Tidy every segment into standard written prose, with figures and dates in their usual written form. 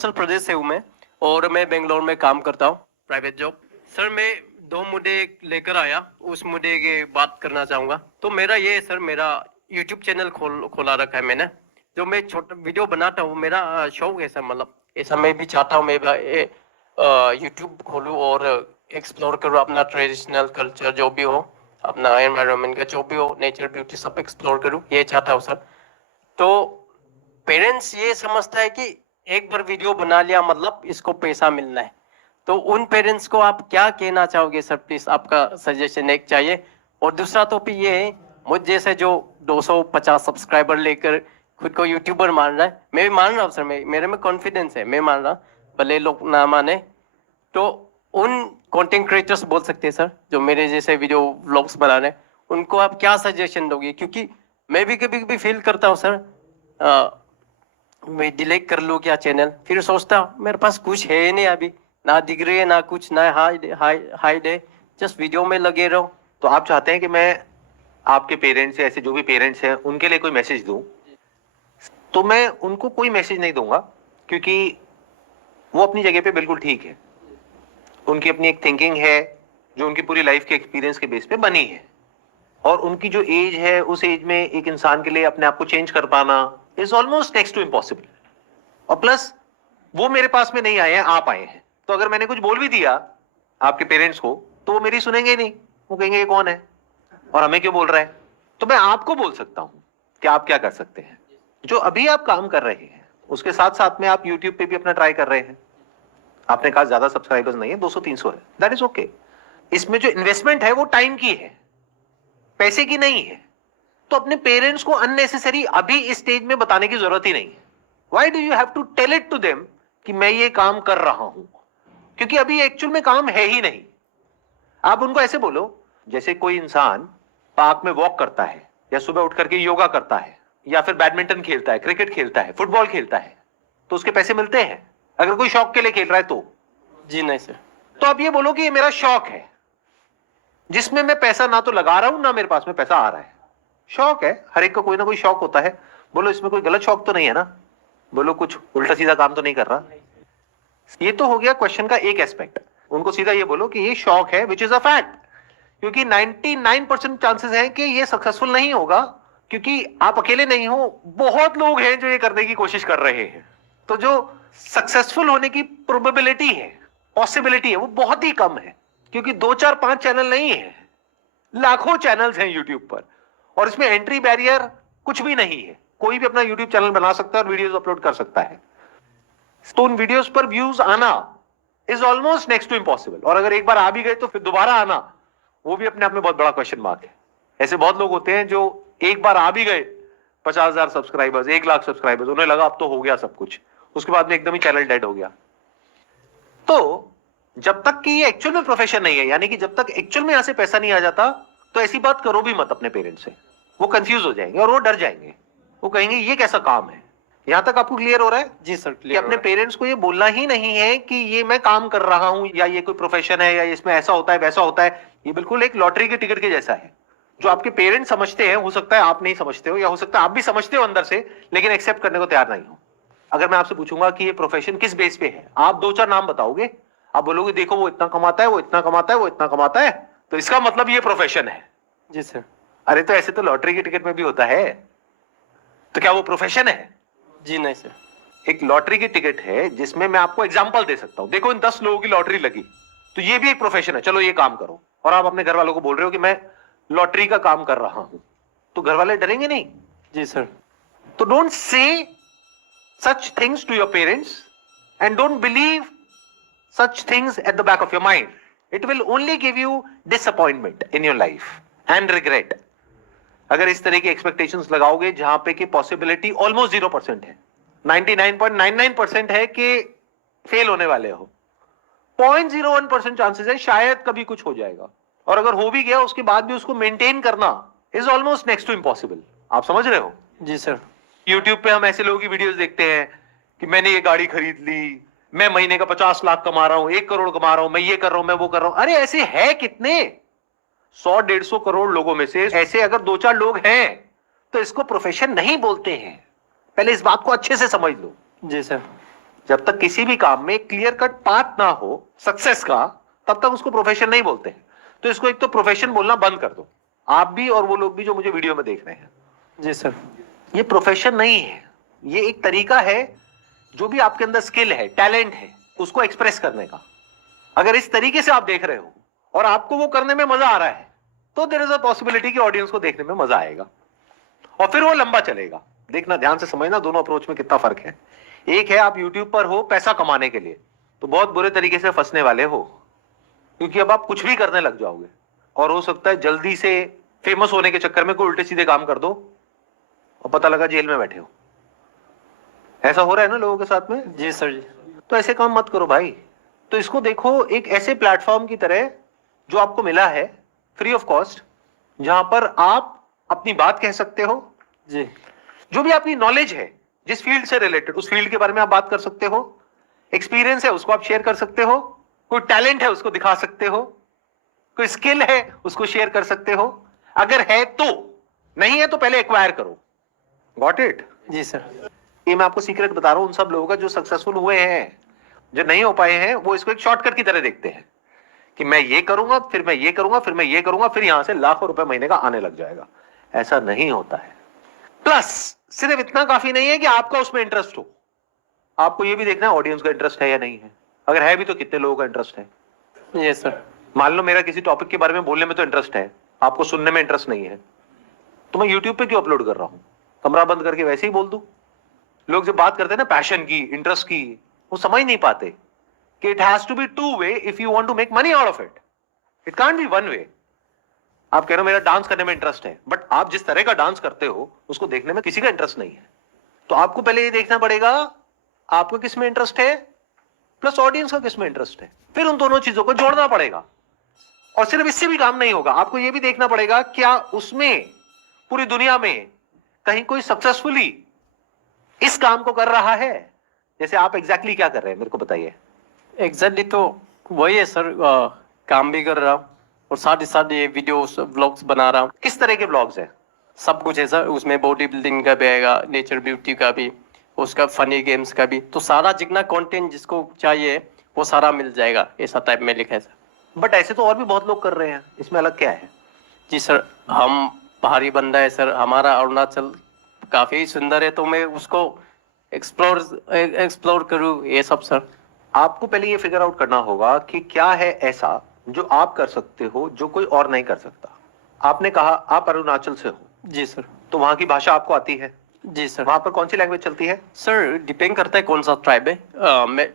उत्तर प्रदेश से हूँ मैं और मैं बेंगलोर में काम करता हूँ प्राइवेट जॉब। सर मैं दो मुद्दे लेकर आया, उस मुद्दे की बात करना चाहूँगा। तो मेरा ये सर, मेरा यूट्यूब चैनल खोला रखा है मैंने। जो मैं छोटा वीडियो बनाता हूँ, मेरा शौक है सर, मतलब ऐसा मैं भी चाहता हूँ मैं यूट्यूब खोलूँ और एक्सप्लोर करूँ अपना ट्रेडिशनल कल्चर, जो भी हो, अपना एनवायरनमेंट का जो भी हो, नेचर ब्यूटी सब एक्सप्लोर करूँ, ये चाहता हूँ सर। तो पेरेंट्स ये समझता है कि एक बार वीडियो बना लिया मतलब इसको पैसा मिलना है। तो उन पेरेंट्स को आप क्या कहना चाहोगे सर? प्लीज आपका सजेशन एक चाहिए। और दूसरा टॉपिक ये है, मुझ जैसे जो 250 सब्सक्राइबर लेकर खुद को यूट्यूबर मान रहा है, मैं भी मान रहा हूँ सर, मेरे में कॉन्फिडेंस है, मैं मान रहा, भले लोग ना माने। तो उन कंटेंट क्रिएटर्स बोल सकते हैं सर जो मेरे जैसे वीडियो व्लॉग्स बना रहे हैं, उनको आप क्या सजेशन दोगे? क्योंकि मैं भी कभी कभी फील करता हूँ सर, मैं डिलीट कर लूँ क्या चैनल, फिर सोचता हूँ मेरे पास कुछ है ही नहीं अभी, ना डिग्री है ना कुछ, ना हाइड है, जस्ट वीडियो में लगे रहो। तो आप चाहते हैं कि मैं आपके पेरेंट्स या ऐसे जो भी पेरेंट्स हैं उनके लिए कोई मैसेज दूं? तो मैं उनको कोई मैसेज नहीं दूंगा, क्योंकि वो अपनी जगह पे बिल्कुल ठीक है। उनकी अपनी एक थिंकिंग है जो उनकी पूरी लाइफ के एक्सपीरियंस के बेस पे बनी है, और उनकी जो एज है उस एज में एक इंसान के लिए अपने आप को चेंज कर पाना is almost next to impossible. और प्लस वो मेरे पास में नहीं आए हैं, आप आए हैं। तो अगर मैंने कुछ बोल भी दिया आपके पेरेंट्स को तो वो मेरी सुनेंगे नहीं, वो कहेंगे ये कौन है और हमें क्यों बोल रहा है। तो मैं आपको बोल सकता हूं कि आप क्या कर सकते हैं। जो अभी आप काम कर रहे हैं उसके साथ साथ में आप YouTube पे भी अपना ट्राई कर रहे हैं। आपने कहा ज्यादा सब्सक्राइबर्स नहीं है, 200-300 है, दैट इज ओके। इसमें जो इन्वेस्टमेंट है वो टाइम की है, पैसे की नहीं है। तो अपने पेरेंट्स को अननेसेसरी अभी इस स्टेज में बताने की जरूरत ही नहीं है। Why do you have to tell it to them कि मैं ये काम कर रहा हूं? क्योंकि अभी एक्चुअल में काम है ही नहीं। आप उनको ऐसे बोलो जैसे कोई इंसान पार्क में वॉक करता है, या सुबह उठ करके योगा करता है, या फिर बैडमिंटन खेलता है, क्रिकेट खेलता है, फुटबॉल खेलता है, तो उसके पैसे मिलते हैं। अगर कोई शौक के लिए खेल रहा है तो जी नहीं सर। तो आप ये बोलो कि ये मेरा शौक है, जिसमें मैं पैसा ना तो लगा रहा हूं ना मेरे पास में पैसा आ रहा है। शौक है, हर एक का कोई ना कोई शौक होता है। बोलो इसमें कोई गलत शौक तो नहीं है ना, बोलो कुछ उल्टा सीधा काम तो नहीं कर रहा। ये तो हो गया क्वेश्चन का एक एस्पेक्ट। उनको सीधा ये बोलो कि ये शौक है, विच इज अ फैक्ट, क्योंकि 99% चांसेस हैं कि ये सक्सेसफुल नहीं होगा, क्योंकि आप अकेले नहीं हो, बहुत लोग हैं जो ये करने की कोशिश कर रहे हैं। तो जो सक्सेसफुल होने की प्रोबेबिलिटी है, पॉसिबिलिटी है, वो बहुत ही कम है, क्योंकि 2 4 5 चैनल नहीं है, लाखों चैनल्स हैं यूट्यूब पर, और इसमें एंट्री बैरियर कुछ भी नहीं है। कोई भी अपना यूट्यूब चैनल बना सकता है और वीडियोस अपलोड कर सकता है। तो उन वीडियोस पर व्यूज आना is almost next to impossible, और अगर एक बार आ भी गए तो फिर दोबारा आना वो भी अपने आप में बहुत बड़ा क्वेश्चन मार्क है। ऐसे बहुत लोग होते हैं जो एक बार आ भी गए 50,000 सब्सक्राइबर्स, 1 लाख सब्सक्राइबर्स, उन्हें लगा अब तो हो गया सब कुछ, उसके बाद में एकदम ही चैनल डेड हो गया। तो जब तक कि ये एक्चुअल में प्रोफेशन नहीं है, यानी कि जब तक एक्चुअल में यहां से पैसा नहीं आ जाता, तो ऐसी बात करो भी मत अपने पेरेंट्स से। वो कंफ्यूज हो जाएंगे और वो डर जाएंगे, वो कहेंगे ये कैसा काम है। यहां तक आपको क्लियर हो रहा है? जी सर, कि क्लियर अपने पेरेंट्स को ये बोलना ही नहीं है कि ये मैं काम कर रहा हूं, या ये कोई प्रोफेशन है, या इसमें ऐसा होता है वैसा होता है। ये बिल्कुल एक लॉटरी के टिकट के जैसा है। जो आपके पेरेंट्स समझते हैं, हो सकता है आप नहीं समझते हो, या हो सकता है आप भी समझते हो अंदर से, लेकिन एक्सेप्ट करने को तैयार नहीं हो। अगर मैं आपसे पूछूंगा कि ये प्रोफेशन किस बेस पे है, आप 2 4 नाम बताओगे। आप बोलोगे देखो वो इतना कमाता है, वो इतना कमाता है, वो इतना कमाता है, तो इसका मतलब ये प्रोफेशन है। जी सर। अरे तो ऐसे तो लॉटरी के टिकट में भी होता है, तो क्या वो प्रोफेशन है? जी नहीं सर। एक लॉटरी की टिकट है जिसमें मैं आपको एग्जांपल दे सकता हूं, देखो इन 10 लोगों की लॉटरी लगी, तो ये भी एक प्रोफेशन है, चलो ये काम करो। और आप अपने घर वालों को बोल रहे हो कि मैं लॉटरी का काम कर रहा हूं, तो घर वाले डरेंगे नहीं? जी सर। तो don't say such things to your parents, and don't believe such things at the back of your mind. It will only give you disappointment in your life and regret. अगर इस तरह की एक्सपेक्टेशंस लगाओगे जहां पे कि possibility almost 0% है, 99.99% है कि फेल होने वाले हो, 0.01% चांसेस है शायद कभी कुछ हो जाएगा, और अगर हो भी गया उसके बाद भी उसको मेंटेन करना is almost next to impossible. आप समझ रहे हो? जी सर। YouTube पे हम ऐसे लोगों की वीडियोस देखते हैं कि मैंने ये गाड़ी खरीद ली, मैं महीने का 50 लाख कमा रहा हूं, 1 करोड़ कमा रहा हूं, मैं ये कर रहा हूं, मैं वो कर रहा हूं। अरे ऐसे है कितने? 100-150 करोड़ लोगों में से ऐसे अगर 2 4 लोग हैं तो इसको प्रोफेशन नहीं बोलते हैं। पहले इस बात को अच्छे से समझ लो। जी सर। जब तक किसी भी काम में क्लियर कट पाथ ना हो सक्सेस का, तब तक उसको प्रोफेशन नहीं बोलते हैं। तो इसको एक तो प्रोफेशन बोलना बंद कर दो, आप भी और वो लोग भी जो मुझे वीडियो में देख रहे हैं। जी सर। ये प्रोफेशन नहीं है, ये एक तरीका है, जो भी आपके अंदर स्किल है, टैलेंट है, उसको एक्सप्रेस करने का। अगर इस तरीके से आप देख रहे हो और आपको वो करने में मजा आ रहा है, तो देयर इज अ पॉसिबिलिटी कि ऑडियंस को देखने में मजा आएगा और फिर वो लंबा चलेगा। देखना, ध्यान से समझना दोनों अप्रोच में कितना फर्क है। एक है आप यूट्यूब पर हो पैसा कमाने के लिए, तो बहुत बुरे तरीके से फंसने वाले हो, क्योंकि अब आप कुछ भी करने लग जाओगे और हो सकता है जल्दी से फेमस होने के चक्कर में कोई उल्टे सीधे काम कर दो और पता लगा जेल में बैठे हो। ऐसा हो रहा है ना लोगों के साथ में। जी सर जी। तो ऐसे काम मत करो भाई। तो इसको देखो एक ऐसे प्लेटफॉर्म की तरह जो आपको मिला है फ्री ऑफ कॉस्ट, जहां पर आप अपनी बात कह सकते हो। जी। जो भी आपकी नॉलेज है जिस फील्ड से रिलेटेड, उस फील्ड के बारे में आप बात कर सकते हो। एक्सपीरियंस है उसको आप शेयर कर सकते हो, कोई टैलेंट है उसको दिखा सकते हो, कोई स्किल है उसको शेयर कर सकते हो। अगर है तो, नहीं है तो पहले एक्वायर करो। Got it? जी सर। ये मैं आपको सीक्रेट बता रहा हूं उन सब लोगों का जो सक्सेसफुल हुए हैं। जो नहीं हो पाए हैं वो इसको एक शॉर्टकट की तरह देखते हैं कि मैं ये करूंगा, फिर मैं ये करूंगा, फिर मैं ये करूंगा, फिर यहां से लाखों रुपए महीने का आने लग जाएगा। ऐसा नहीं होता है। प्लस सिर्फ इतना काफी नहीं है कि आपका उसमें इंटरेस्ट हो, आपको ये भी देखना है ऑडियंस का इंटरेस्ट है या नहीं है। अगर है भी तो कितने लोगों का इंटरेस्ट है। Yes sir. मान लो मेरा किसी टॉपिक के बारे में बोलने में तो इंटरेस्ट है, आपको सुनने में इंटरेस्ट नहीं है, तो मैं यूट्यूब पे क्यों अपलोड कर रहा हूं? कमरा बंद करके वैसे ही बोल दूं। लोग जब बात करते हैं ना पैशन की, इंटरेस्ट की, वो समझ नहीं पाते कि it has to be two way if you want to make money out of it. It can't be one way. आप कह रहे हो मेरा डांस करने में इंटरेस्ट है, बट आप जिस तरह का डांस करते हो उसको देखने में किसी का इंटरेस्ट नहीं है। तो आपको पहले ये देखना पड़ेगा आपको किस में इंटरेस्ट है, प्लस ऑडियंस का किस में इंटरेस्ट है। फिर उन दोनों चीजों को जोड़ना पड़ेगा। और सिर्फ इससे भी काम नहीं होगा, आपको यह भी देखना पड़ेगा क्या उसमें पूरी दुनिया में कहीं कोई सक्सेसफुली इस काम को कर रहा है। जैसे आप एग्जैक्टली क्या कर रहे हैं मेरे को बताइए। एग्जैक्टली तो वही है सर, काम भी कर रहा हूँ और साथ ही साथ ये वीडियोस व्लॉग्स बना रहा हूँ। किस तरह के ब्लॉग्स हैं? सब कुछ है सर, उसमें बॉडी बिल्डिंग का भी आएगा, नेचर ब्यूटी का भी, उसका फनी गेम्स का भी। तो सारा जितना कंटेंट जिसको चाहिए वो सारा मिल जाएगा, ऐसा टाइप में लिखा है सर। बट ऐसे तो और भी बहुत लोग कर रहे हैं, इसमें अलग क्या है? जी सर, हम पहाड़ी बंदा है सर, हमारा अरुणाचल काफी सुंदर है, तो मैं उसको एक्सप्लोर करूँ ये सब सर। आपको पहले ये फिगर आउट करना होगा कि क्या है ऐसा जो आप कर सकते हो जो कोई और नहीं कर सकता। आपने कहा आप अरुणाचल से हो। जी सर। तो वहां की भाषा आपको आती है? जी सर। वहां पर कौन सी लैंग्वेज चलती है? सर डिपेंड करता है कौन सा ट्राइब है। मैं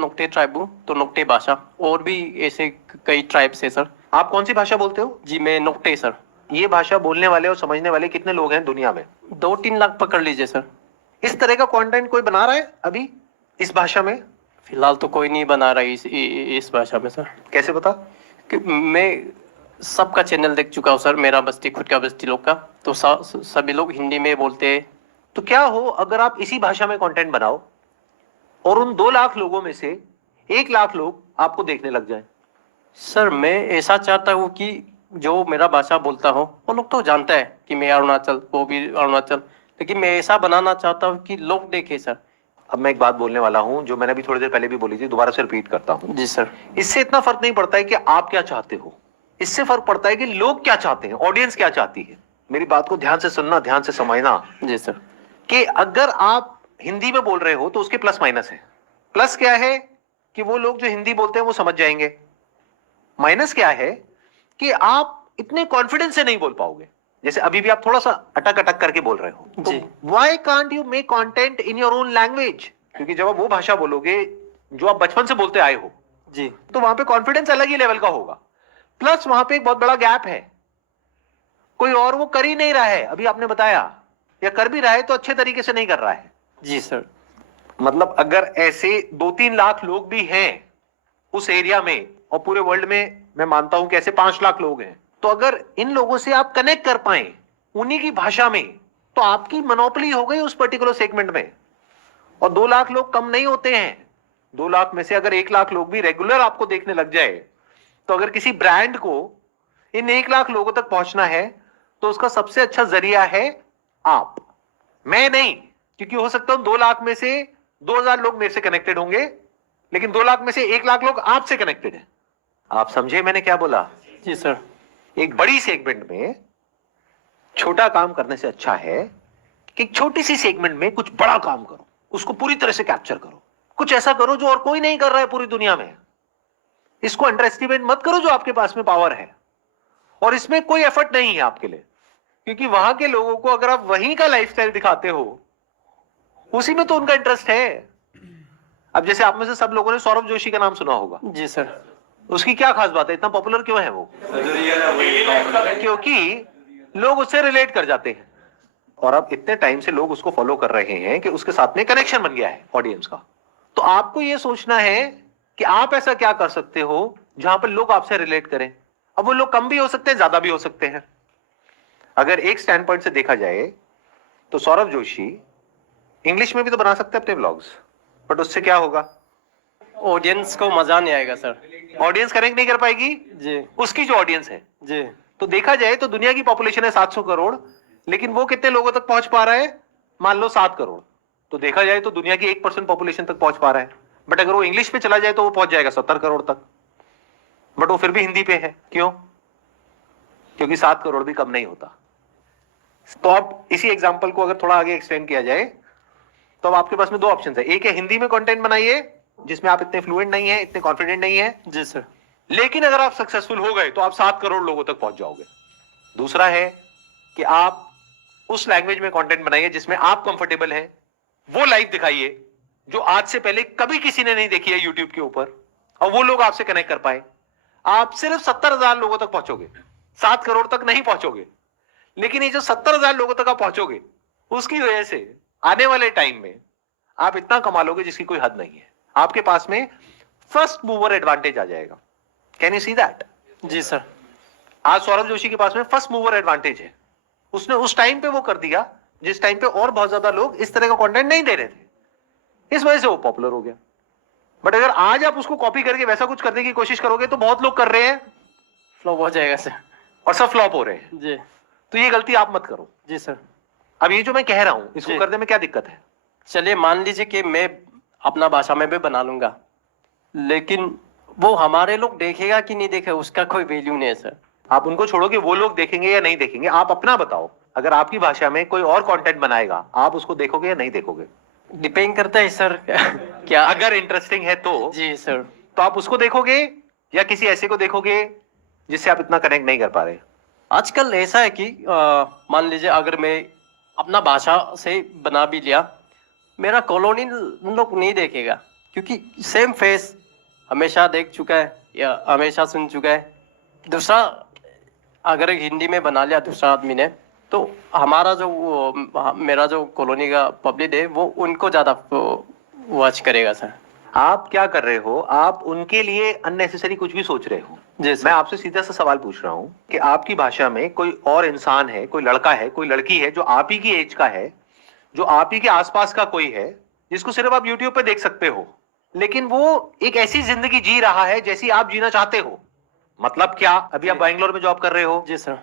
नोक्टे ट्राइब हूँ, तो नोक्टे भाषा, और भी ऐसे कई ट्राइब्स है सर। आप कौन सी भाषा बोलते हो? जी मैं नोक्टे सर। ये भाषा बोलने वाले और समझने वाले कितने लोग हैं दुनिया में? 2-3 लाख पकड़ लीजिए सर। इस तरह का कंटेंट कोई बना रहा है अभी इस भाषा में? फिलहाल तो कोई नहीं बना रहा है इस भाषा में सर। कैसे पता? कि मैं सबका चैनल देख चुका हूँ सर, मेरा बस्ती खुद का बस्ती लोग का, तो सभी लोग हिंदी में बोलते हैं। तो क्या हो अगर आप इसी भाषा में कंटेंट बनाओ और उन 2 लाख लोगों में से 1 लाख लोग आपको देखने लग जाएं? सर मैं ऐसा चाहता हूँ कि जो मेरा भाषा बोलता हो वो लोग तो जानता है कि मैं अरुणाचल, वो भी अरुणाचल, लेकिन मैं ऐसा बनाना चाहता हूँ कि लोग देखें सर। अब मैं एक बात बोलने वाला हूं जो मैंने अभी थोड़ी देर पहले भी बोली थी, दोबारा से रिपीट करता हूं। जी सर। इससे इतना फर्क नहीं पड़ता है कि आप क्या चाहते हो, इससे फर्क पड़ता है कि लोग क्या चाहते हैं, ऑडियंस क्या चाहती है। मेरी बात को ध्यान से सुनना, ध्यान से समझना। जी सर। कि अगर आप हिंदी में बोल रहे हो तो उसके प्लस माइनस है। प्लस क्या है कि वो लोग जो हिंदी बोलते हैं वो समझ जाएंगे। माइनस क्या है कि आप इतने कॉन्फिडेंस से नहीं बोल पाओगे, जैसे अभी भी आप थोड़ा सा अटक अटक करके बोल रहे हो। जी। Why can't you make content in your own language? क्योंकि जब आप वो भाषा बोलोगे जो आप बचपन से बोलते आए हो, जी, तो वहां पे कॉन्फिडेंस अलग ही लेवल का होगा। प्लस वहां पे एक बहुत बड़ा गैप है, कोई और वो कर ही नहीं रहा है। अभी आपने बताया, या कर भी रहा है तो अच्छे तरीके से नहीं कर रहा है। जी सर। मतलब अगर ऐसे 2-3 लाख लोग भी हैं उस एरिया में, और पूरे वर्ल्ड में मैं मानता हूं कि ऐसे 5 लाख लोग हैं, तो अगर इन लोगों से आप कनेक्ट कर पाए उन्हीं की भाषा में, तो आपकी मोनोपोली हो गई उस पर्टिकुलर सेगमेंट में। और 2 लाख लोग कम नहीं होते हैं। 2 लाख में से अगर 1 लाख लोग भी रेगुलर आपको देखने लग जाए, तो अगर किसी ब्रांड को इन 1 लाख लोगों तक पहुंचना है तो उसका सबसे अच्छा जरिया है आप, मैं नहीं। क्योंकि हो सकता है 2 लाख में से 2000 लोग मेरे से कनेक्टेड होंगे, लेकिन 2 लाख में से 1 लाख लोग आपसे कनेक्टेड है। आप समझे मैंने क्या बोला? जी सर। एक बड़ी सेगमेंट में छोटा काम करने से अच्छा है कि एक छोटी सी सेगमेंट में कुछ बड़ा काम करो, उसको पूरी तरह से कैप्चर करो, कुछ ऐसा करो जो और कोई नहीं कर रहा है पूरी दुनिया में। इसको अंडर एस्टिमेट मत करो जो आपके पास में पावर है, और इसमें कोई एफर्ट नहीं है आपके लिए, क्योंकि वहां के लोगों को अगर आप वहीं का लाइफस्टाइल दिखाते हो, उसी में तो उनका इंटरेस्ट है। अब जैसे आप में से सब लोगों ने सौरभ जोशी का नाम सुना होगा। जी सर। उसकी क्या खास बात है, इतना पॉपुलर क्यों है वो? क्योंकि लोग उससे रिलेट कर जाते हैं, और अब इतने टाइम से लोग उसको फॉलो कर रहे हैं कि उसके साथ में कनेक्शन बन गया है ऑडियंस का। तो आपको यह सोचना है कि आप ऐसा क्या कर सकते हो जहां पर लोग आपसे रिलेट करें। अब वो लोग कम भी हो सकते हैं, ज्यादा भी हो सकते हैं। अगर एक स्टैंड पॉइंट से देखा जाए तो सौरभ जोशी इंग्लिश में भी तो बना सकते हैं अपने व्लॉग्स, बट उससे क्या होगा? ऑडियंस को मजा नहीं आएगा सर। ऑडियंस कनेक्ट नहीं कर पाएगी जी उसकी जो ऑडियंस है। जी। तो देखा जाए तो दुनिया की पॉपुलेशन है 700 करोड़, लेकिन वो कितने लोगों तक पहुंच पा रहा है? मान लो 7 करोड़। तो देखा जाए तो दुनिया की 1% पॉपुलेशन तक पहुंच पा रहा है। बट अगर वो इंग्लिश पे चला जाए तो वो पहुंच जाएगा 70 करोड़ तक। बट वो फिर भी हिंदी पे है। क्यों? क्योंकि 7 करोड़ भी कम नहीं होता। तो अब इसी एग्जाम्पल को अगर थोड़ा आगे एक्सटेंड किया जाए तो अब आपके पास में 2 ऑप्शन है। एक है हिंदी में कंटेंट बनाइए जिसमें आप इतने फ्लुएंट नहीं है, इतने कॉन्फिडेंट नहीं है, जी सर। लेकिन अगर आप सक्सेसफुल हो गए तो आप 7 करोड़ लोगों तक पहुंच जाओगे। दूसरा है कि आप उस लैंग्वेज में कंटेंट बनाइए जिसमें आप कंफर्टेबल हैं, वो लाइव दिखाइए जो आज से पहले कभी किसी ने नहीं देखी है यूट्यूब के ऊपर, और वो लोग आपसे कनेक्ट कर पाए। आप सिर्फ 70,000 लोगों तक पहुंचोगे, 7 करोड़ तक नहीं पहुंचोगे। लेकिन ये जो 70,000 लोगों तक आप पहुंचोगे, उसकी वजह से आने वाले टाइम में आप इतना कमा लोगे जिसकी कोई हद नहीं है। आपके पास में फर्स्ट मूवर एडवांटेज आ जाएगा। Can you see that? जी सर। आज सौरभ जोशी के पास में फर्स्ट मूवर एडवांटेज है। उसने उस टाइम पे वो कर दिया जिस टाइम पे और बहुत ज्यादा लोग इस तरह का कंटेंट नहीं दे रहे थे। इस वजह से वो पॉपुलर हो गया। बट अगर आज आप उसको कॉपी करके वैसा कुछ करने की कोशिश करोगे तो बहुत लोग कर रहे हैं, फ्लॉप हो जाएगा सर। और सब फ्लॉप हो रहे हैं। जी तो ये गलती आप मत करो। जी सर। अब ये जो मैं कह रहा हूं इसको जी। करने में क्या दिक्कत है? चलिए मान लीजिए कि मैं अपना भाषा में भी बना लूंगा, लेकिन वो हमारे लोग देखेगा कि नहीं देखेगा उसका कोई वैल्यू नहीं है सर। आप उनको छोड़ो कि वो लोग देखेंगे या नहीं देखेंगे। आप अपना बताओ, अगर आपकी भाषा में कोई और कंटेंट बनाएगा आप उसको देखोगे या नहीं देखोगे? डिपेंड करता है सर क्या। अगर इंटरेस्टिंग है तो जी सर। तो आप उसको देखोगे या किसी ऐसे को देखोगे जिससे आप इतना कनेक्ट नहीं कर पा रहे? आजकल ऐसा है कि मान लीजिए अगर मैं अपना भाषा से बना भी लिया, मेरा कॉलोनी लोग नहीं देखेगा, क्योंकि सेम फेस हमेशा देख चुका है या हमेशा सुन चुका है। दूसरा अगर हिंदी में बना लिया दूसरा आदमी ने, तो हमारा जो मेरा जो कॉलोनी का पब्लिक है वो उनको ज्यादा वॉच करेगा सर। आप क्या कर रहे हो? आप उनके लिए अननेसेसरी कुछ भी सोच रहे हो। जी सर। मैं आपसे सीधा सा सवाल पूछ रहा हूं कि आपकी भाषा में कोई और इंसान है, कोई लड़का है, कोई लड़की है जो आप ही की एज का है, जो आप ही के आसपास का कोई है, जिसको सिर्फ आप यूट्यूब पे देख सकते हो, लेकिन वो एक ऐसी जिंदगी जी रहा है जैसी आप जीना चाहते हो। मतलब क्या? अभी आप बैंगलोर में जॉब कर रहे हो, जी सर।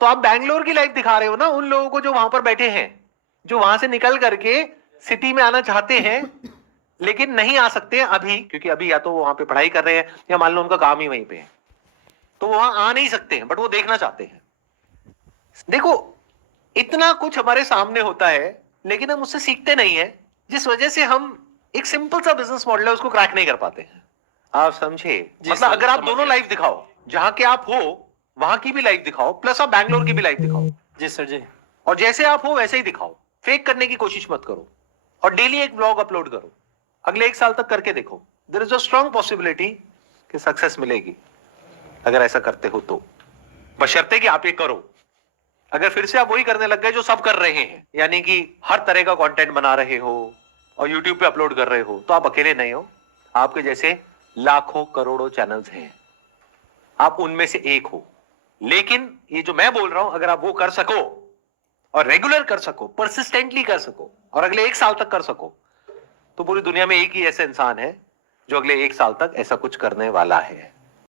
तो आप बैंगलोर की लाइफ दिखा रहे हो ना उन लोगों को जो वहां पर बैठे हैं, जो वहां से निकल करके सिटी में आना चाहते हैं लेकिन नहीं आ सकते हैं अभी, क्योंकि अभी या तो वो वहां पे पढ़ाई कर रहे हैं या मान लो उनका काम ही वहीं पे है, तो वो वहां आ नहीं सकते हैं, बट वो देखना चाहते हैं। देखो, इतना कुछ हमारे सामने होता है लेकिन हम उससे सीखते नहीं है, जिस वजह से हम एक सिंपल सा बिजनेस मॉडल है उसको क्रैक नहीं कर पाते हैं। आप समझे? जी मतलब सर, अगर आप समझ दोनों गया। लाइफ दिखाओ, जहां के आप हो वहां की भी लाइफ दिखाओ, प्लस आप बैंगलोर की भी लाइफ दिखाओ, जी सर। जी और जैसे आप हो वैसे ही दिखाओ। फेक करने की कोशिश मत करो, और डेली एक ब्लॉग अपलोड करो। अगले 1 साल तक करके देखो, there is a strong possibility कि सक्सेस मिलेगी अगर ऐसा करते हो तो, बशर्ते कि आप ये करो। अगर फिर से आप वही करने लग गए जो सब कर रहे हैं, यानी कि हर तरह का कंटेंट बना रहे हो और यूट्यूब पे अपलोड कर रहे हो, तो आप अकेले नहीं हो। आपके जैसे लाखों करोड़ों चैनल्स हैं, आप उनमें से एक हो। लेकिन ये जो मैं बोल रहा हूं, अगर आप वो कर सको और रेगुलर कर सको, परसिस्टेंटली कर सको, और अगले 1 साल तक कर सको, तो पूरी दुनिया में एक ही ऐसा इंसान है जो अगले 1 साल तक ऐसा कुछ करने वाला है।